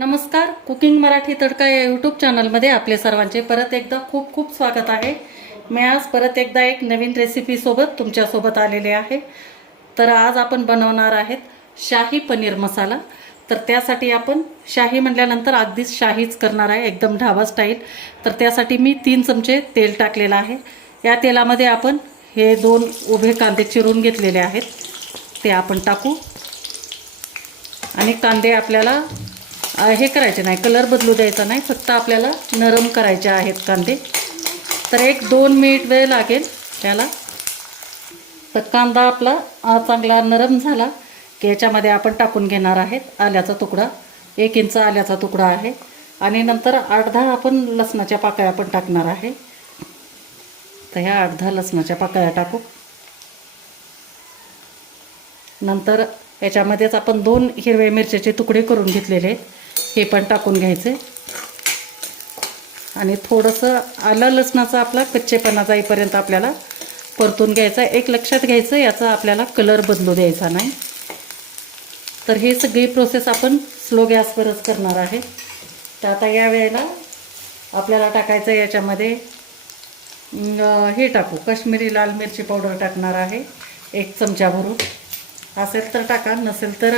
नमस्कार कुकिंग मराठी तडका या यूट्यूब चॅनलमध्ये आपले सर्वांचे परत एकदा खूप खूप स्वागत आहे. मी आज परत एकदा एक नवीन रेसिपीसोबत तुमच्यासोबत आलेले आहे. तर आज आपण बनवणार आहेत शाही पनीर मसाला. तर त्यासाठी आपण शाही म्हटल्यानंतर अगदीच शाहीच करणार आहे एकदम ढाबा स्टाईल तर त्यासाठी मी तीन चमचे तेल टाकलेलं आहे. या तेलामध्ये आपण हे दोन उभे कांदे चिरून घेतलेले आहेत. ते आपण टाकू. आणि कांदे आपल्याला हे करायचे नाही कलर बदलू द्यायचा नाही फक्त आपल्याला नरम करायचे आहेत कांदे. तर एक दोन मिनिट वेळ लागेल त्याला. तर कांदा आपला चांगला नरम झाला की याच्यामध्ये आपण टाकून घेणार आहेत आल्याचा तुकडा. एक इंच आल्याचा तुकडा आहे. आणि नंतर अर्धा आपण लसणाच्या पाकळ्या पण टाकणार आहे. तर ह्या अर्धा लसणाच्या पाकळ्या टाकू. नंतर याच्यामध्येच आपण दोन हिरव्या मिरच्याचे तुकडे करून घेतलेले आहेत. हे पण टाकून घ्यायचं आणि थोडंसं आलं लसणाचा आपला कच्चेपणा जाईपर्यंत आपल्याला परतून घ्यायचा. एक लक्षात घ्यायचं याचा आपल्याला कलर बदलू द्यायचा नाही. तर हे सगळी प्रोसेस आपण स्लो गॅसवरच करणार आहे. तर आता या वेळेला आपल्याला टाकायचं याच्यामध्ये हे टाकू. काश्मीरी लाल मिरची पावडर टाकणार आहे एक चमचा भरून असेल तर टाका नसेल तर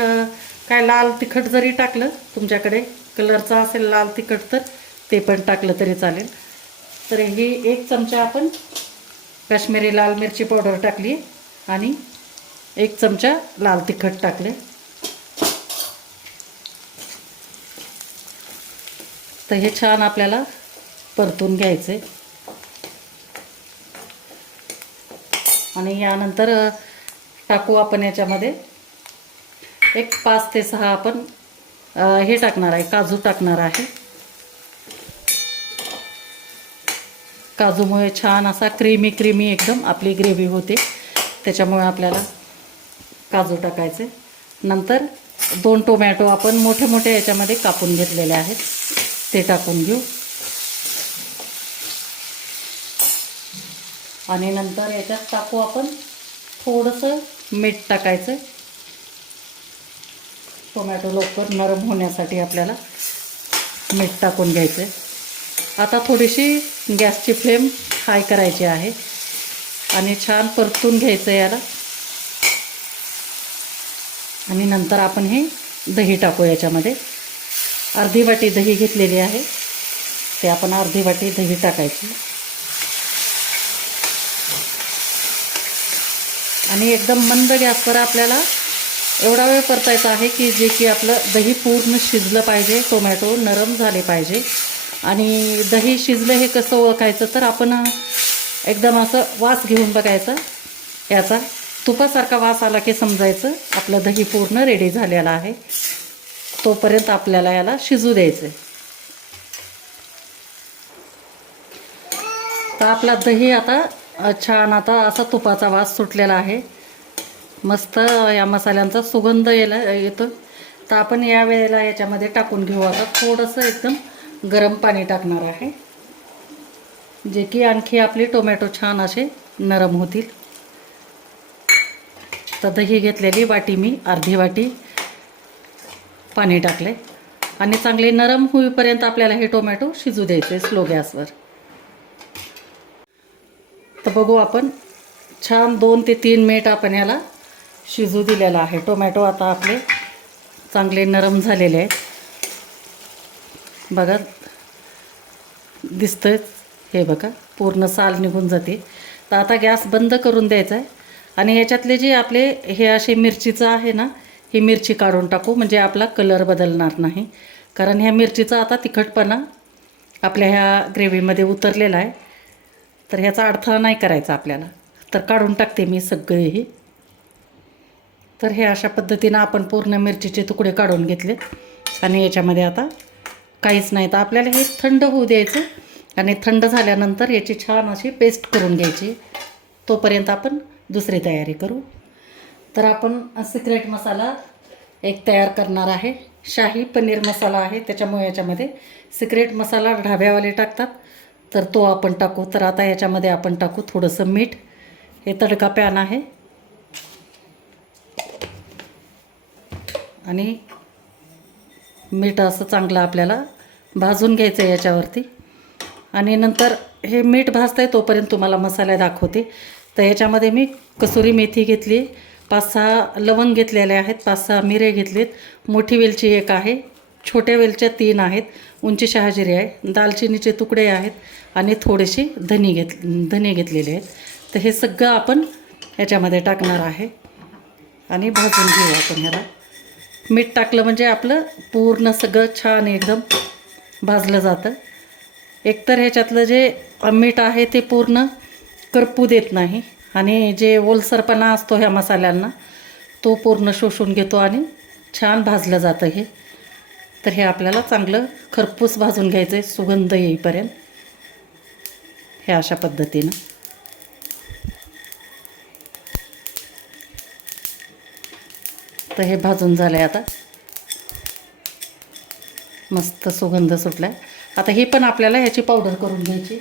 काय लाल तिखट जरी टाकलं तुमच्याकडे कलरचा असेल लाल तिखट तर ते पण टाकलं तरी चालेल. तर हे एक चमचा आपण काश्मीरी लाल मिरची पावडर टाकली आणि एक चमचा लाल तिखट टाकले. तर हे छान आपल्याला परतून घ्यायचे आणि यानंतर टाकू आपण याच्यामध्ये. एक पाच ते सहा आपण हे टाकणार आहे काजू टाकणार आहे. काजूमुळे छान असा क्रीमी क्रीमी एकदम आपली ग्रेव्ही होते. त्याच्यामुळे आपल्याला काजू टाकायचे. नंतर दोन टोमॅटो आपण मोठे मोठे याच्यामध्ये कापून घेतलेले आहेत. ते टाकून घेऊ. आणि नंतर याच्यात टाकू आपण थोडंसं मीठ टाकायचं. टोमॅटो लवकर नरम होण्यासाठी आपल्याला मीठ टाकून घ्यायचं. आता थोडीशी गॅसची फ्लेम हाय करायची आहे. आणि छान परतून घ्यायचं याला. आणि नंतर आपण हे दही टाकू याच्यामध्ये. अर्धी वाटी दही घेतलेली आहे. ते आपण अर्धी वाटी दही टाकायची. आणि एकदम मंद गॅसवर आपल्याला एवढा वेळ परतायचा आहे की जे की आपलं दही पूर्ण शिजलं पाहिजे टोमॅटो नरम झाले पाहिजे. आणि दही शिजलं हे कसं ओळखायचं तर आपण एकदम असं वास घेऊन बघायचा. याचा तुपासारखा वास आला की समजायचं आपलं दही पूर्ण रेडी झालेलं आहे. तोपर्यंत आपल्याला याला शिजू द्यायचं तर आपला दही आता छान आता असा तुपाचा वास सुटलेला आहे. मस्त या मसाल्यांचा सुगंध यायला येतो. तर आपण या वेळेला याच्यामध्ये टाकून घेऊ. आता थोडंसं एकदम गरम पाणी टाकणार आहे. जे की आणखी आपली टोमॅटो छान असे नरम होतील. तर दही घेतलेली वाटी मी अर्धी वाटी पाणी टाकले. आणि चांगले नरम होईपर्यंत आपल्याला हे टोमॅटो शिजू द्यायचे स्लो गॅसवर. तर बघू आपण छान दोन ते तीन मिनिट आपण याला शिजू दिलेला आहे. टोमॅटो आता आपले चांगले नरम झालेले आहेत. बघा दिसतंय हे बघा पूर्ण साल निघून जाते. तर आता गॅस बंद करून द्यायचा आहे. आणि याच्यातले जे आपले हे असे मिरचीचं आहे ना ही मिरची काढून टाकू म्हणजे आपला कलर बदलणार नाही. कारण ह्या मिरचीचा आता तिखटपणा आपल्या ह्या ग्रेव्हीमध्ये उतरलेला आहे. तर ह्याचा अडथळा नाही करायचा आपल्याला. तर काढून टाकते मी सगळेही. तर हे अशा पद्धतीनं आपण पूर्ण मिरचीचे तुकडे काढून घेतले आणि याच्यामध्ये आता काहीच नाही. तर आपल्याला हे थंड होऊ द्यायचं आणि थंड झाल्यानंतर याची छान अशी पेस्ट करून घ्यायची. तोपर्यंत आपण दुसरी तयारी करू. तर आपण सिक्रेट मसाला एक तयार करणार आहे. शाही पनीर मसाला आहे. त्याच्यामुळे याच्यामध्ये सिक्रेट मसाला ढाब्यावाले टाकतात. तर तो आपण टाकू. तर आता याच्यामध्ये आपण टाकू थोडंसं मीठ. हे तडका पॅन आहे. आणि मीठ असं चांगलं आपल्याला भाजून घ्यायचं आहे याच्यावरती. आणि नंतर हे मीठ भाजतं आहे तोपर्यंत तुम्हाला मसाले दाखवते. तर याच्यामध्ये मी कसुरी मेथी घेतली पाच सहा लवंग घेतलेले आहेत पाच सहा मिरे घेतलेत. मोठी वेलची एक आहे छोट्या वेलच्या तीन आहेत उंची शहाजिरी आहे दालचिनीचे तुकडे आहेत आणि थोडेसे धनी घेत धने घेतलेले आहेत. तर हे सगळं आपण याच्यामध्ये टाकणार आहे. आणि भाजून घेऊ आपण ह्याला. मीठ टाकलं म्हणजे आपलं पूर्ण सगळं छान एकदम भाजलं जातं. एकतर ह्याच्यातलं जे मीठ आहे ते पूर्ण करपू देत नाही. आणि जे ओलसरपणा असतो ह्या मसाल्यांना तो पूर्ण शोषून घेतो आणि छान भाजलं जातं हे. तर हे आपल्याला चांगलं खरपूस भाजून घ्यायचं आहे सुगंध येईपर्यंत. हे अशा पद्धतीनं. तर हे भाजून झालं आहे आता. मस्त सुगंध सुटला आहे आता हे पण आपल्याला ह्याची पावडर करून घ्यायची.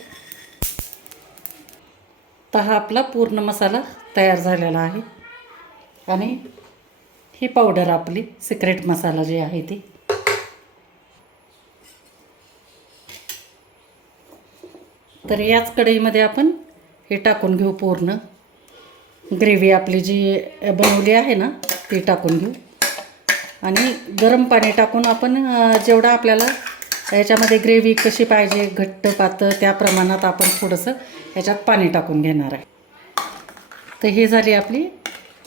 तर हा आपला पूर्ण मसाला तयार झालेला आहे. आणि ही पावडर आपली सिक्रेट मसाला जी आहे ती. तर याच कढईमध्ये आपण हे टाकून घेऊ पूर्ण. ग्रेव्ही आपली जी बनवली आहे ना ती टाकून घेऊ. आणि गरम पाणी टाकून आपण जेवढा आपल्याला याच्यामध्ये ग्रेव्ही कशी पाहिजे घट्ट पातळ त्या प्रमाणात आपण थोडंसं ह्याच्यात पाणी टाकून घेणार आहे. तर हे झाली आपली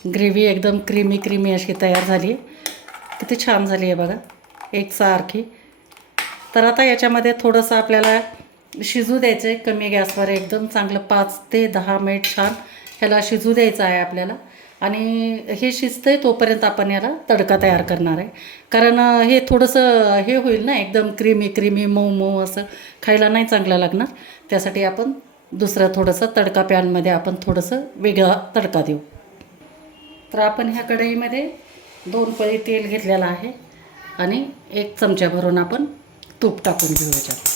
ग्रेव्ही एकदम क्रीमी क्रीमी अशी तयार झाली. आहे किती छान झाली आहे बघा एकसारखी तर आता याच्यामध्ये थोडंसं आपल्याला शिजू द्यायचं आहे कमी गॅसवर एकदम चांगलं पाच ते दहा मिनिट छान ह्याला शिजू द्यायचं आहे आपल्याला. आणि हे शिजतं आहे तोपर्यंत आपण याला तडका तयार करणार आहे. कारण हे थोडंसं हे होईल ना एकदम क्रीमी क्रीमी मऊ मऊ असं खायला नाही चांगलं लागणार. त्यासाठी आपण दुसरं थोडंसं तडका पॅनमध्ये आपण थोडंसं वेगळा तडका देऊ. तर आपण ह्या कढईमध्ये दोन पळी तेल घेतलेलं आहे आणि एक चमचा भरून आपण तूप टाकून घेऊ याच्यात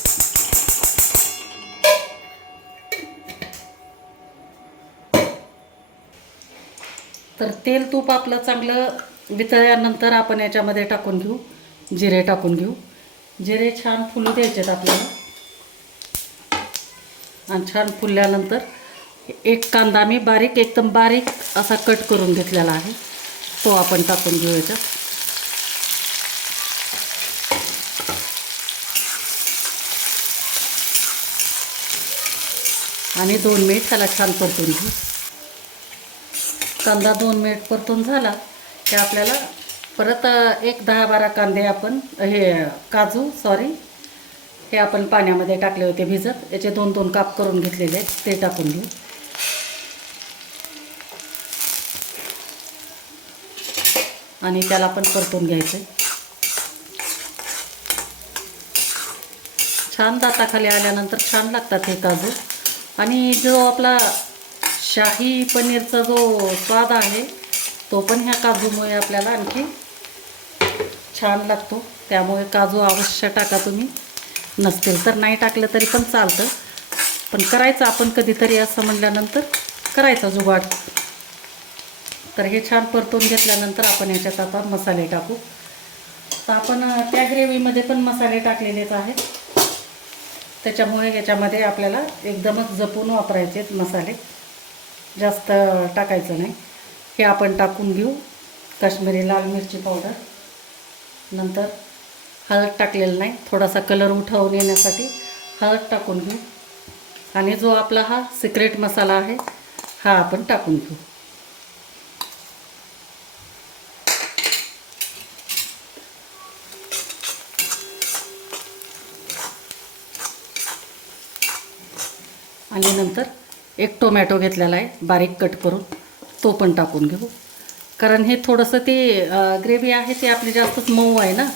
तर तेल तूप आपलं चांगलं वितळल्यानंतर आपण याच्यामध्ये टाकून घेऊ. जिरे टाकून घेऊ. जिरे छान फुलू द्यायचेत आपल्याला. आणि छान फुलल्यानंतर एक कांदा मी बारीक एकदम बारीक असा कट करून घेतलेला आहे. तो आपण टाकून घेऊ याच्यात. आणि दोन मिनिट त्याला छान परतून घेऊ. कांदा दोन मिनिट परतून झाला की आपल्याला परत एक दहा बारा कांदे आपण हे काजू सॉरी हे आपण पाण्यामध्ये टाकले होते भिजत. याचे दोन दोन काप करून घेतलेले आहेत. ते टाकून घेऊ. आणि त्याला पण परतून घ्यायचं आहे छान दाताखाली आल्यानंतर छान लागतात हे काजू. आणि जो आपला शाही पनीरचा जो स्वाद आहे तो पण ह्या काजूमुळे आपल्याला आणखी छान लागतो. त्यामुळे काजू अवश्य टाका तुम्ही. नसतील तर नाही टाकलं तरी पण चालतं. पण करायचं आपण कधीतरी असं म्हणल्यानंतर करायचा जुगाड. तर हे छान परतून घेतल्यानंतर आपण याच्यात आता मसाले टाकू. तर आपण त्या ग्रेव्हीमध्ये पण मसाले टाकलेलेच आहेत. त्याच्यामुळे याच्यामध्ये आपल्याला एकदमच जपून वापरायचे मसाले. जास्त टाकायचं नाही. हे आपण टाकून घेऊ. काश्मीरी लाल मिरची पावडर नंतर हळद टाकलेलं नाही. थोडासा कलर उठावून येण्यासाठी हळद टाकून घेऊ. आणि जो आपला हा सिक्रेट मसाला आहे हा आपण टाकून घेऊ. आणि नंतर एक टोमॅटो घेतलेला आहे बारीक कट करून. तो पण टाकून घेऊ. कारण हे थोडंसं ते ग्रेव्ही आहे ते आपली जास्तच मऊ आहे ना.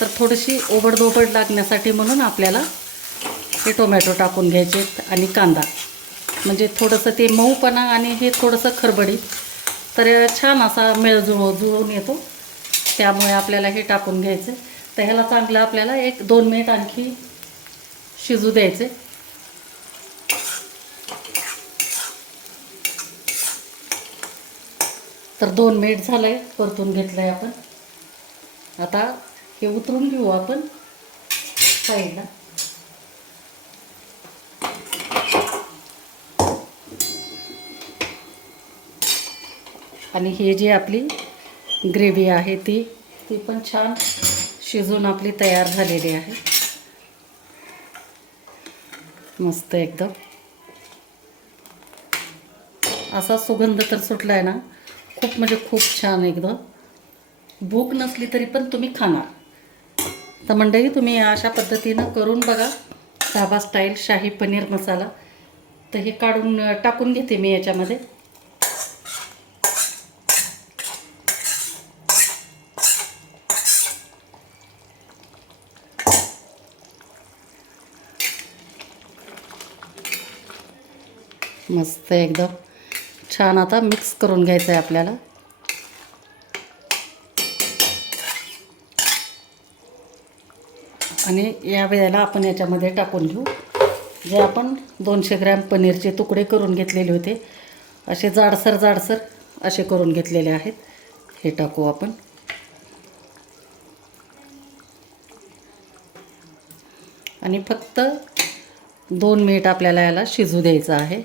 तर थोडीशी ओबडधोबड लागण्यासाठी म्हणून आपल्याला हे टोमॅटो टाकून घ्यायचे आणि कांदा. म्हणजे थोडंसं ते मऊपणा आणि हे थोडंसं खरबडीत तर छान असा मेळ जुळ जुळून येतो. त्यामुळे आपल्याला हे टाकून घ्यायचं. तर ह्याला चांगलं आपल्याला एक दोन मिनिट आणखी शिजू द्यायचे. तर दोन मिनिट झालं आहे परतून घेतलं आहे आपण. आता हे उतरून घेऊ आपण. साईडला आणि हे जी आपली ग्रेव्ही आहे ती ती पण छान शिजून आपली तयार झालेली आहे. मस्त एकदम. असा सुगंध तर सुटला आहे ना खूप म्हणजे खूप छान एकदम भूक नसली तरी पण तुम्ही खाणार. तर मंडळी तुम्ही अशा पद्धतीनं करून बघा. धाबा स्टाईल शाही पनीर मसाला. तर हे काढून टाकून घेते मी याच्यामध्ये. मस्त एकदम छान आता मिक्स करून घ्यायचं आहे आपल्याला. आणि या वेळेला आपण याच्यामध्ये टाकून घेऊ. जे आपण दोनशे ग्रॅम पनीरचे तुकडे करून घेतलेले होते असे जाडसर जाडसर असे करून घेतलेले आहेत. हे टाकू आपण. आणि फक्त दोन मिनिट आपल्याला याला शिजू द्यायचं आहे.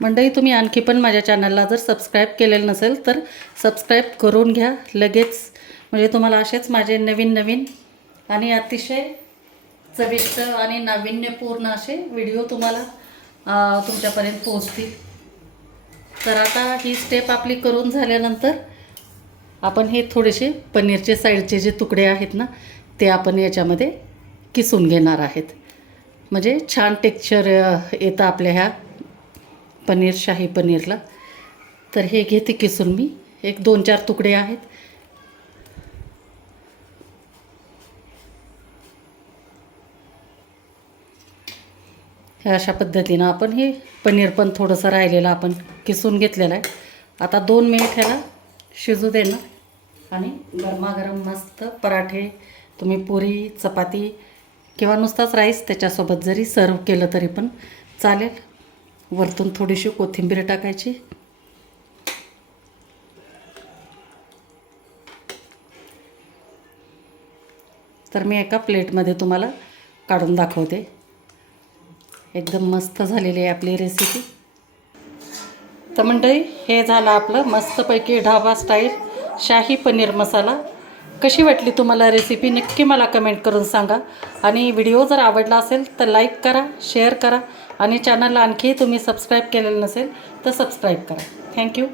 मंडळी तुम्ही आणखी पण माझ्या चॅनलला जर सबस्क्राईब केलेलं नसेल तर सबस्क्राईब करून घ्या. लगेच म्हणजे तुम्हाला असेच माझे नवीन नवीन आणि अतिशय चविष्ट आणि नाविन्यपूर्ण असे व्हिडिओ तुम्हाला तुमच्यापर्यंत पोहोचतील. तर आता ही स्टेप आपली करून झाल्यानंतर आपण हे थोडेसे पनीरचे साईडचे जे तुकडे आहेत ना ते आपण याच्यामध्ये किसून घेणार आहेत. म्हणजे छान टेक्स्चर येतं आपल्या ह्या. पनीर शाही पनीरला. तर हे घेते किसून मी. एक दोन चार तुकडे आहेत. अशा पद्धतीनं आपण हे पनीर पण थोडंसं राहिलेलं आपण किसून घेतलेलं आहे. आता दोन मिनिट ह्याला शिजू देणार. आणि गरमागरम मस्त पराठे तुम्ही पुरी चपाती किंवा नुसताच राईस त्याच्यासोबत जरी सर्व केलं तरी पण चालेल. वरतून थोडीशी कोथिंबीर टाकायची. तर मी एका प्लेटमध्ये तुम्हाला काढून दाखवते. एकदम मस्त झालेली आहे आपली रेसिपी तर मंडळी हे झालं आपलं मस्तपैकी ढाबा स्टाईल शाही पनीर मसाला. कशी वाटली तुम्हाला रेसिपी नक्की मला कमेंट करून सांगा. आणि व्हिडिओ जर आवडला असेल तर लाईक करा शेअर करा. आणि चॅनलला आणखी तुम्ही सबस्क्राईब केलेलं नसेल तर सबस्क्राईब करा. थँक्यू